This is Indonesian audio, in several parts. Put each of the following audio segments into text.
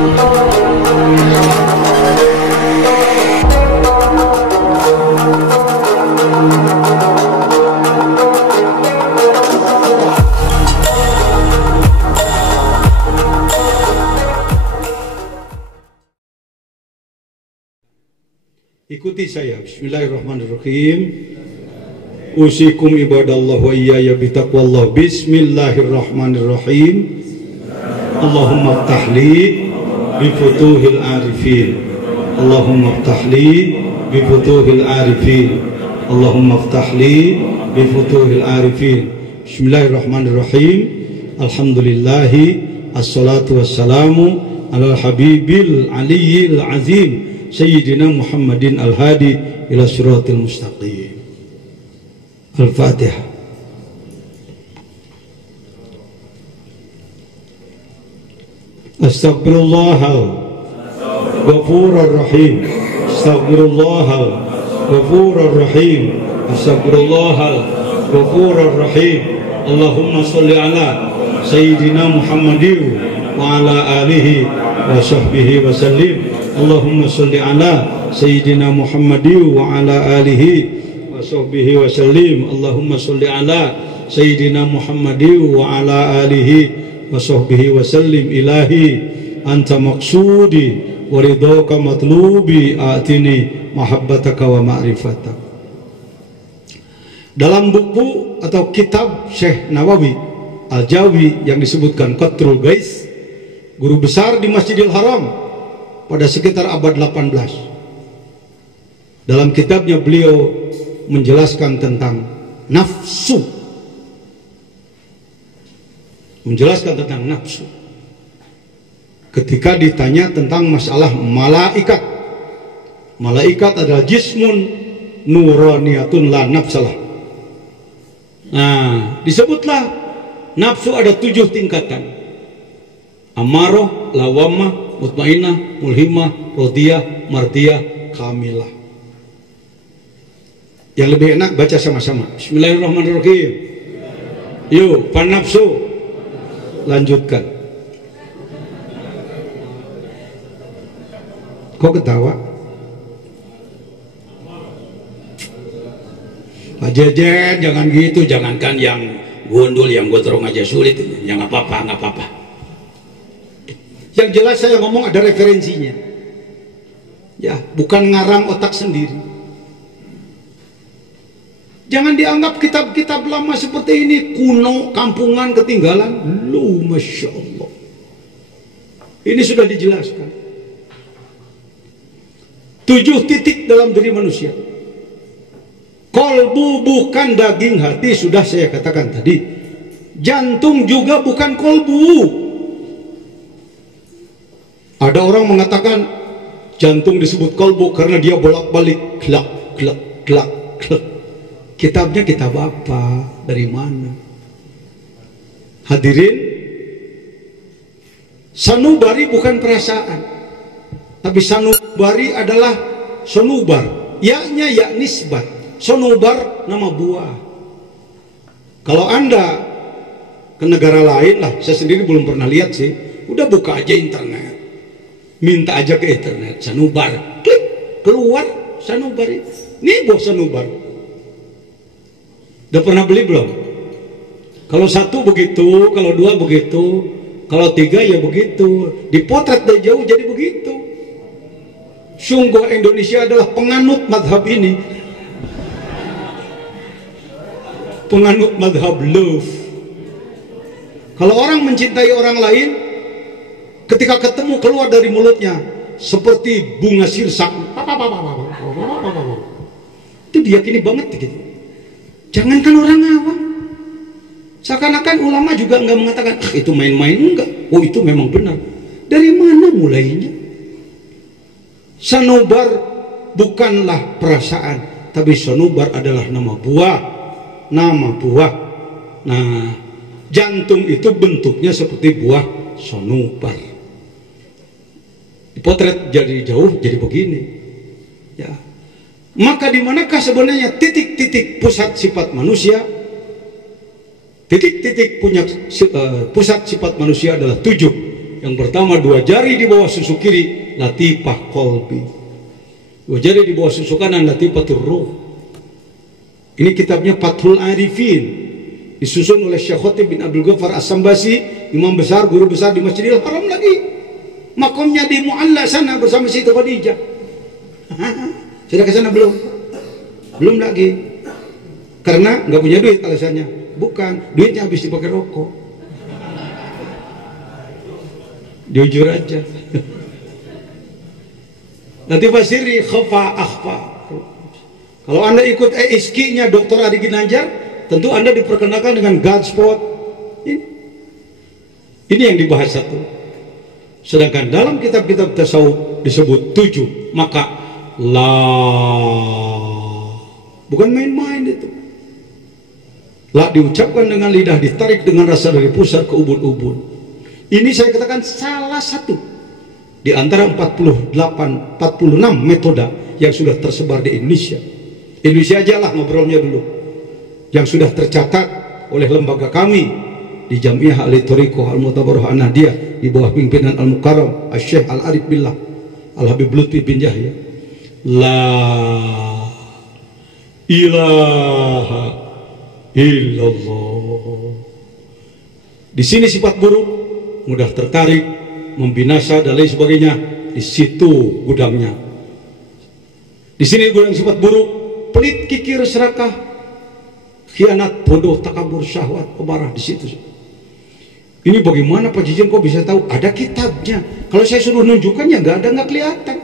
Ikuti saya. Bismillahirrahmanirrahim. Usikum ibadallah wa iyaya bitaqwallah. Bismillahirrahmanirrahim. Allahumma ftahli bifutuhil arifin. Allahumma ftahli bifutuhil arifin. Allahumma ftahli bifutuhil arifin. Bismillahirrahmanirrahim. Alhamdulillahi assalatu wassalamu ala habibil aliyil azim Sayyidina Muhammadin al-hadi ila siratil mustaqim. Al-Fatihah. Astaghfirullahal ghafurur rahim. Astaghfirullahal ghafurur rahim. Astaghfirullahal ghafurur rahim. Allahumma sholli ala Sayyidina Muhammadin wa ala alihi wa sahbihi wa sallim. Allahumma sholli ala Sayyidina Muhammadin wa ala alihi wa sahbihi wa sallim. Allahumma sholli ala Sayyidina Muhammadin wa ala alihi wa sahbihi wa sallim. Ilahi anta maqsudi wa ridhaka matlubi atini mahabbataka wa ma'rifatak. Dalam buku atau kitab Syekh Nawawi Al-Jawi yang disebutkan Qatrul Gais, guru besar di Masjidil Haram pada sekitar abad 18. Dalam kitabnya beliau menjelaskan tentang nafsu. Menjelaskan tentang nafsu. Ketika ditanya tentang masalah malaikat. Malaikat adalah jismun nuraniyatun la nafsalah. Nah, disebutlah nafsu ada 7 tingkatan. Amarah, lawamah, mutmainah, mulhimah, rodiyah, mardiyah, kamilah. Yang lebih enak baca sama-sama. Bismillahirrahmanirrahim. Yuk, fan nafsu. Lanjutkan. Kok ketawa? Pak Jejen, jangan gitu. Jangankan yang gundul, yang gondrong aja sulit. Ya nggak apa-apa, nggak apa-apa. Yang jelas saya ngomong ada referensinya. Ya, bukan ngarang otak sendiri. Jangan dianggap kitab-kitab lama seperti ini kuno, kampungan, ketinggalan. Lu, Masya Allah. Ini sudah dijelaskan. 7 titik dalam diri manusia. Kolbu bukan daging hati, sudah saya katakan tadi. Jantung juga bukan kolbu. Ada orang mengatakan jantung disebut kolbu karena dia bolak-balik, klak, klak, klak, klak. Kitabnya kitab apa? Dari mana? Hadirin, sanubari bukan perasaan, tapi sanubari adalah sonubar. Ya-nya ya nisbat. Sonubar nama buah. Kalau Anda ke negara lain lah, saya sendiri belum pernah lihat sih, udah buka aja internet. Minta aja ke internet, sanubar, klik, keluar sanubar itu. Ini buah sanubar. Udah pernah beli belum? Kalau 1 begitu, kalau 2 begitu, kalau 3 ya begitu. Dipotret dari jauh jadi begitu. Sungguh Indonesia adalah penganut madhab ini. Penganut madhab love. Kalau orang mencintai orang lain, ketika ketemu keluar dari mulutnya seperti bunga sirsak, itu diyakini banget gitu. Jangankan orang awam, seakan-akan ulama juga nggak mengatakan itu main-main, enggak. Oh, itu memang benar. Dari mana mulainya? Sanubar bukanlah perasaan, tapi sanubar adalah nama buah. Nama buah. Nah, jantung itu bentuknya seperti buah sanubar. Potret jadi jauh jadi begini. Ya. Maka di manakah sebenarnya titik-titik pusat sifat manusia? Titik-titik punya pusat sifat manusia adalah 7. Yang pertama, 2 jari di bawah susu kiri, latifah qalbi. 2 jari di bawah susu kanan, latifatul ruh. Ini kitabnya Fathul Arifin, disusun oleh Syekh Khatib bin Abdul Ghaffar As-Sambasi, imam besar, guru besar di Masjidil Haram lagi. Makamnya di Mu'alla sana bersama Siti Khadijah. Sudah ke sana belum? Belum lagi. Karena nggak punya duit alasannya. Bukan, duitnya habis dipakai rokok. Jujur aja. Nanti Fasiri khafa akhfa. Kalau Anda ikut EISKI-nya Dr. Adi Ginanjar, tentu Anda diperkenalkan dengan Godspot. Ini yang dibahas satu. Sedangkan dalam kitab-kitab tasawuf disebut 7, maka la, bukan main-main itu. La diucapkan dengan lidah, ditarik dengan rasa dari pusat ke ubun-ubun. Ini saya katakan salah satu di antara 46 metode yang sudah tersebar di Indonesia. Indonesia aja lah ngobrolnya dulu. Yang sudah tercatat oleh lembaga kami di Jamiah Al-Thariqah Al-Mutabarrah An-Nahdiyah di bawah pimpinan Al-Mukarram Asy-Syaikh Al-Arif Billah Al-Habib Lutfi bin Yahya. La ilaha illallah. Di sini sifat buruk, mudah tertarik, membinasa dan lain sebagainya. Di situ gudangnya. Di sini gudang sifat buruk, pelit, kikir, serakah, khianat, bodoh, takabur, syahwat, pemarah, di situ. Ini bagaimana Pak Jijen kok bisa tahu? Ada kitabnya. Kalau saya suruh nunjukkan ya nggak ada, nggak kelihatan.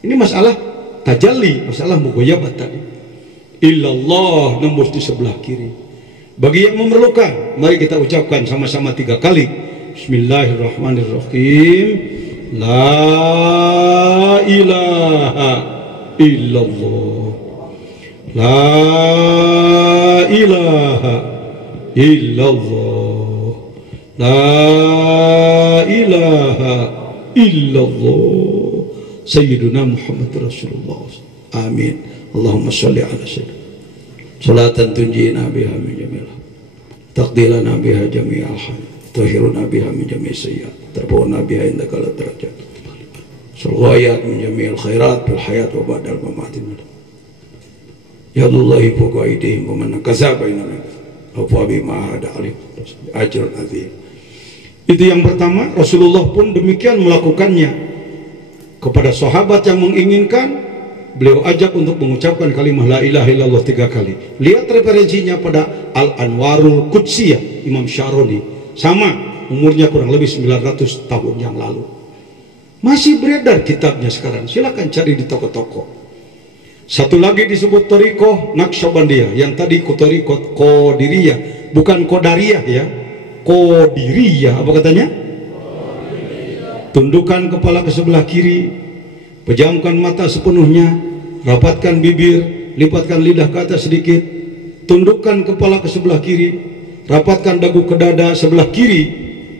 Ini masalah tajalli, masalah mughayabat tadi. Illallah nembus di sebelah kiri. Bagi yang memerlukan, mari kita ucapkan sama-sama 3 kali. Bismillahirrahmanirrahim. La ilaha illallah. La ilaha illallah. La ilaha illallah. Sayyiduna Muhammad Rasulullah. Amin. Allahumma sholli ala sayyidina. Salatan tunjina biha min jamil taqdilana biha jami'al hal tahiruna biha min jami'is sayyi'at tarfa'una biha indaka al darajat salawat min jami'il khairat fil hayat wa ba'dal mamat. Ya Allah fawqa aydihim wa man kazaba bainana wa bima hada alim ajrun azim. Itu yang pertama. Rasulullah pun demikian melakukannya kepada sahabat yang menginginkan. Beliau ajak untuk mengucapkan kalimat la ilaha illallah 3 kali. Lihat referensinya pada Al-Anwarul Qudsiyah Imam Syaroni. Sama, umurnya kurang lebih 900 tahun yang lalu. Masih beredar kitabnya sekarang. Silakan cari di toko-toko. Satu lagi disebut Thariqah Naqsyabandiyah. Yang tadi Thariqah Qadiriyah, bukan Qadariyah ya. Qadiriyah, apa katanya? Tundukkan kepala ke sebelah kiri, pejamkan mata sepenuhnya, rapatkan bibir, lipatkan lidah ke atas sedikit, tundukkan kepala ke sebelah kiri, rapatkan dagu ke dada sebelah kiri,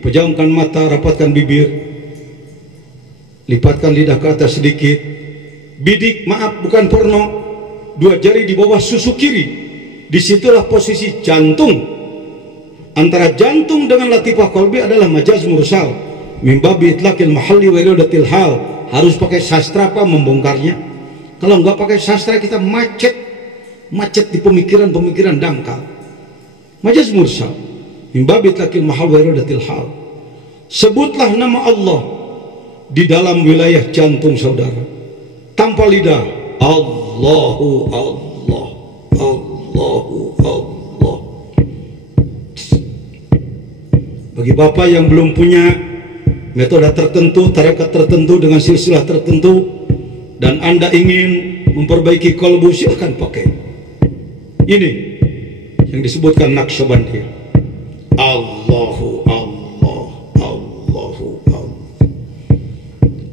pejamkan mata, rapatkan bibir, lipatkan lidah ke atas sedikit, bidik, maaf bukan porno, 2 jari di bawah susu kiri, disitulah posisi jantung. Antara jantung dengan latifah qalbi adalah majaz mursal, mimbabi itlaqil mahalli wa iradatil hal. Harus pakai sastra apa membongkarnya? Kalau nggak pakai sastra kita macet di pemikiran-pemikiran dangkal. Majaz mursal, mimbabi itlaqil mahal wa iradatil hal. Sebutlah nama Allah di dalam wilayah jantung saudara, tanpa lidah. Allahu Allah, Allahu Allah. Bagi bapak yang belum punya metode tertentu, tarekat tertentu dengan silsilah tertentu, dan Anda ingin memperbaiki kolbu, silahkan pakai ini yang disebutkan Naqsyabandiyah. Allahu Allah, Allahu Allah.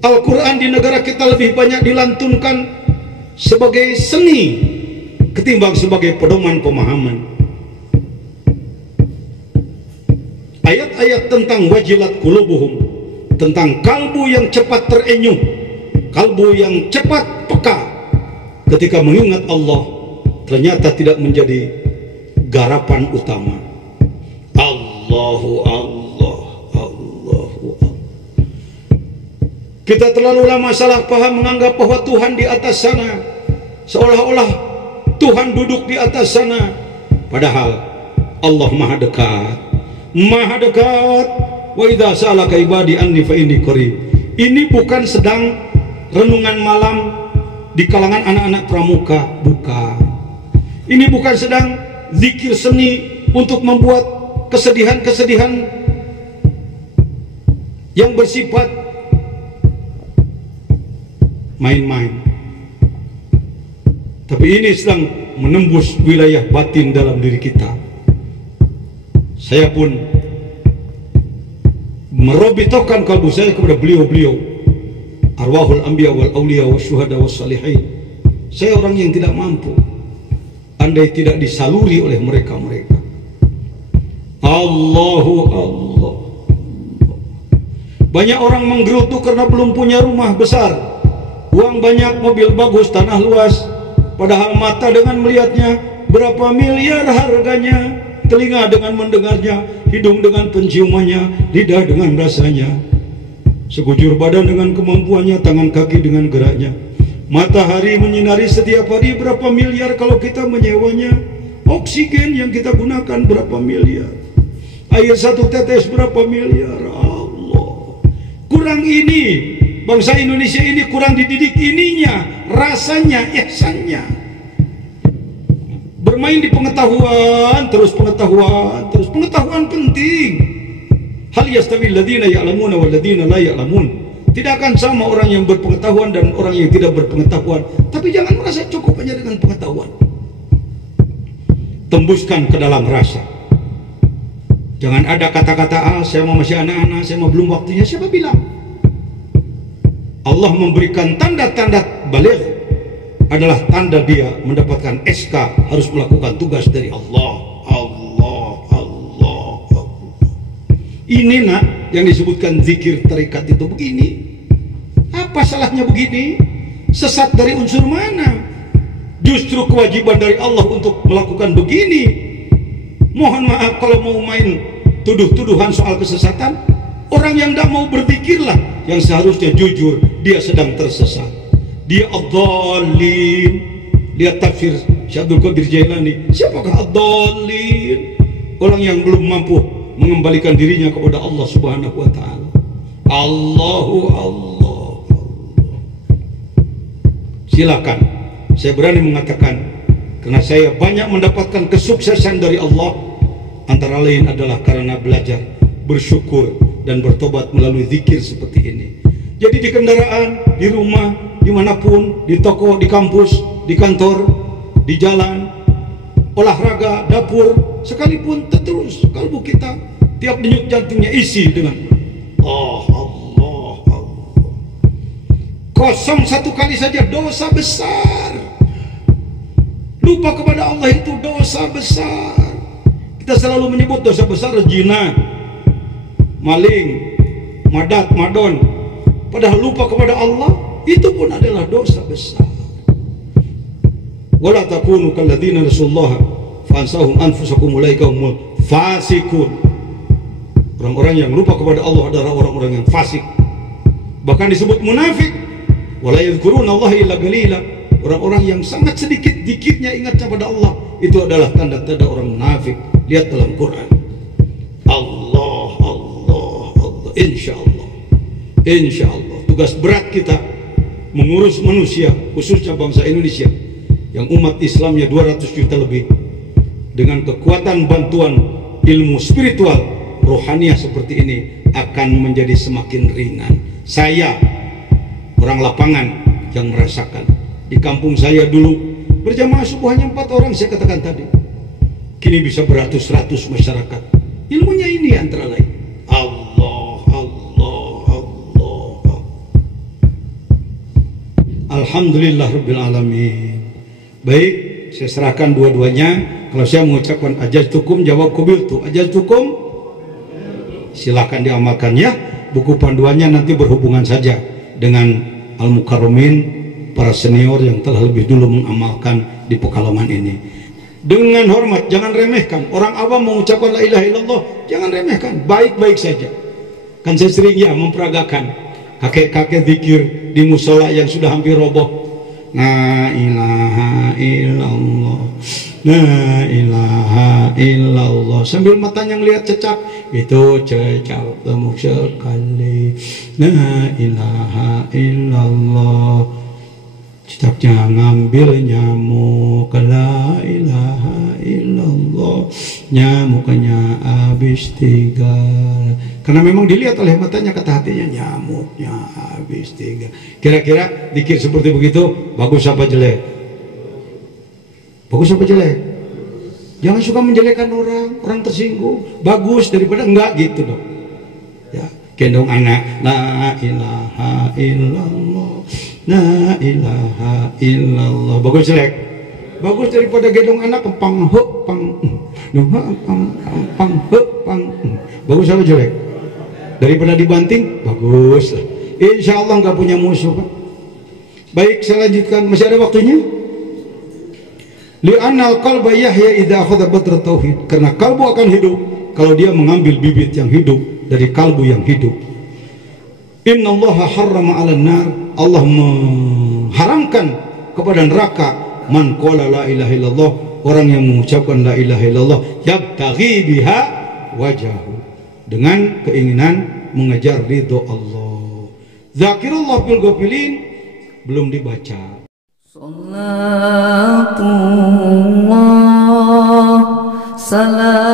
Al-Quran di negara kita lebih banyak dilantunkan sebagai seni ketimbang sebagai pedoman pemahaman. Ayat-ayat tentang wajilat qulubuhum, tentang kalbu yang cepat terenyuh, kalbu yang cepat peka ketika mengingat Allah, ternyata tidak menjadi garapan utama. Allahu Allah, Allahu Allah. Kita terlalu lama salah paham menganggap bahwa Tuhan di atas sana, seolah-olah Tuhan duduk di atas sana. Padahal Allah maha dekat, maha dekat. Wa idza sa'alaka ibadi anni fa inni qarib. Ini bukan sedang renungan malam di kalangan anak-anak pramuka, bukan. Ini bukan sedang zikir seni untuk membuat kesedihan-kesedihan yang bersifat main-main. Tapi ini sedang menembus wilayah batin dalam diri kita. Saya pun merobitokan kalbu saya kepada beliau-beliau, arwahul anbiya wal awliya wa syuhada was salihin. Saya orang yang tidak mampu andai tidak disaluri oleh mereka-mereka. Allahu Allah. Banyak orang menggerutu karena belum punya rumah besar, uang banyak, mobil bagus, tanah luas. Padahal mata dengan melihatnya berapa miliar harganya, telinga dengan mendengarnya, hidung dengan penciumannya, lidah dengan rasanya, sekujur badan dengan kemampuannya, tangan kaki dengan geraknya. Matahari menyinari setiap hari berapa miliar kalau kita menyewanya. Oksigen yang kita gunakan berapa miliar. Air satu tetes berapa miliar. Allah, kurang ini. Bangsa Indonesia ini kurang dididik ininya, rasanya, ihsannya. Bermain di pengetahuan, terus pengetahuan, terus pengetahuan penting. Hal yastawi alladziina ya'lamuuna wal ladziina la ya'lamuun. Tidak akan sama orang yang berpengetahuan dan orang yang tidak berpengetahuan. Tapi jangan merasa cukup hanya dengan pengetahuan. Tembuskan ke dalam rasa. Jangan ada kata-kata, saya mau masih anak-anak, saya mau belum waktunya. Siapa bilang? Allah memberikan tanda-tanda baligh adalah tanda dia mendapatkan SK, harus melakukan tugas dari Allah. Ini nak yang disebutkan zikir tarekat itu begini. Apa salahnya begini? Sesat dari unsur mana? Justru kewajiban dari Allah untuk melakukan begini. Mohon maaf kalau mau main tuduh-tuduhan soal kesesatan. Orang yang tidak mau berzikirlah yang seharusnya jujur, dia sedang tersesat, dia ad-dallin. Lihat tafsir Syekh Abdul Qadir Jailani. Siapakah ad-dallin? Orang yang belum mampu mengembalikan dirinya kepada Allah Subhanahu wa ta'ala. Allah. Silakan, saya berani mengatakan, karena saya banyak mendapatkan kesuksesan dari Allah, antara lain adalah karena belajar, bersyukur, dan bertobat melalui zikir seperti ini. Jadi di kendaraan, di rumah, dimanapun, di toko, di kampus, di kantor, di jalan, olahraga, dapur, sekalipun terus kalbu kita tiap denyut jantungnya isi dengan Allah. Kosong satu kali saja dosa besar. Lupa kepada Allah itu dosa besar. Kita selalu menyebut dosa besar zina, maling, madat, madon. Padahal lupa kepada Allah itu pun adalah dosa besar. Wala takunu kalladzina nasullaha fansahum anfusakum ulaika humul fasikun. Orang-orang yang lupa kepada Allah adalah orang-orang yang fasik. Bahkan disebut munafik. Wala yadhkurunallaha illa qalila. Orang-orang yang sangat sedikit dikitnya ingat kepada Allah, itu adalah tanda-tanda orang munafik. Lihat dalam Quran. Allah. Insya Allah tugas berat kita mengurus manusia, khususnya bangsa Indonesia yang umat Islamnya 200 juta lebih, dengan kekuatan bantuan ilmu spiritual rohaniah seperti ini akan menjadi semakin ringan. Saya orang lapangan yang merasakan. Di kampung saya dulu berjamaah subuh hanya 4 orang, saya katakan tadi. Kini bisa beratus-ratus masyarakat. Ilmunya ini antara lain. Allah. Alhamdulillah Rabbil Alamin. Baik, saya serahkan dua-duanya. Kalau saya mengucapkan ajaztukum, jawab qabiltu. Ajaztukum, silakan diamalkan ya. Buku panduannya nanti berhubungan saja dengan Al-Mukarramin, para senior yang telah lebih dulu mengamalkan di Pekalongan ini. Dengan hormat, jangan remehkan. Orang awam mengucapkan la ilaha illallah, jangan remehkan, baik-baik saja. Kan saya sering ya memperagakan kakek-kakek zikir di musola yang sudah hampir roboh. La ilaha illallah, la ilaha illallah, sambil matanya ngelihat cecak, itu cecak gemuk sekali. La ilaha illallah, cecaknya ngambil nyamuk. La ilaha illallah, nyamuknya habis 3. Karena memang dilihat oleh matanya, kata hatinya nyamuknya habis 3. Kira-kira dikir seperti begitu bagus apa jelek? Bagus apa jelek? Jangan suka menjelekkan orang tersinggung. Bagus daripada enggak gitu dong. Ya, gendong anak, la ilaha illallah, la ilaha illallah. Bagus jelek? Bagus daripada gendong anak pang he pang. Bagus apa jelek? Daripada dibanting, bagus. Insya Allah nggak punya musuh, Pak. Baik, saya lanjutkan. Masih ada waktunya? Li'annal qalba yahya idza akhadha badra tauhid. Karena kalbu akan hidup kalau dia mengambil bibit yang hidup dari kalbu yang hidup. Innallaha harrama 'alan nar. Allah mengharamkan kepada neraka man qala la ilaha illallah, orang yang mengucapkan la ilaha illallah yabtaghi biha wajahu, dengan keinginan mengejar ridho Allah. Zakirullah fil ghafilin belum dibaca. Salatullah salam